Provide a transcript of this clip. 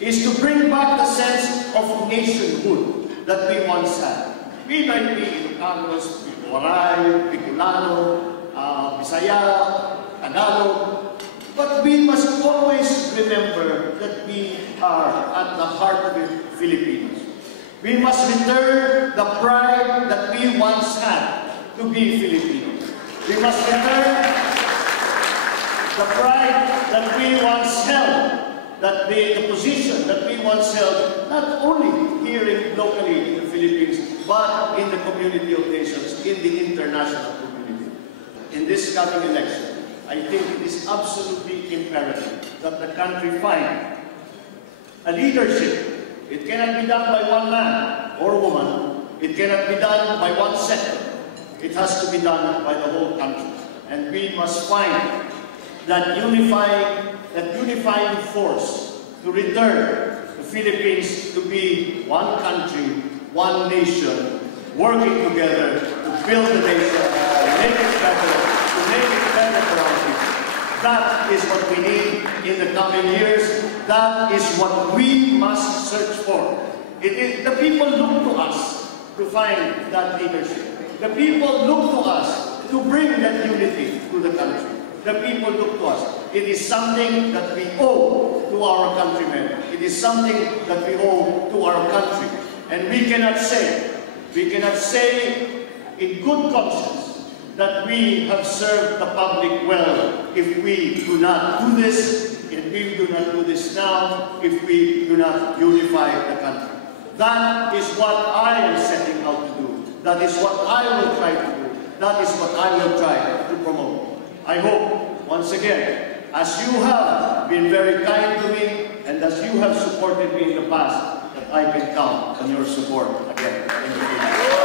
is to bring back the sense of nationhood that we once had. We might be Ilocanos, Waray, Bicolano, Bisaya, Tagalog, but we must always remember that we are at the heart of the Filipinos. We must return the pride that we once had to be Filipinos. We must return the pride that we once held, that the position that we once held, not only here locally in the Philippines, but in the community of nations, in the international community. In this coming election, I think it is absolutely imperative that the country find a leadership. It cannot be done by one man or woman. It cannot be done by one sector. It has to be done by the whole country. And we must find that unifying force to return the Philippines to be one country, one nation, working together to build the nation, to make it better for our people. That is what we need in the coming years. That is what we must search for. The people look to us to find that leadership. The people look to us to bring that unity to the country. The people look to us. It is something that we owe to our countrymen. It is something that we owe to our country. And we cannot say in good conscience that we have served the public well if we do not do this, if we do not do this now, if we do not unify the country. That is what I am setting out to do. That is what I will try to do. That is what I will try to promote. I hope, once again, as you have been very kind to me and as you have supported me in the past, that I can count on your support again in the future.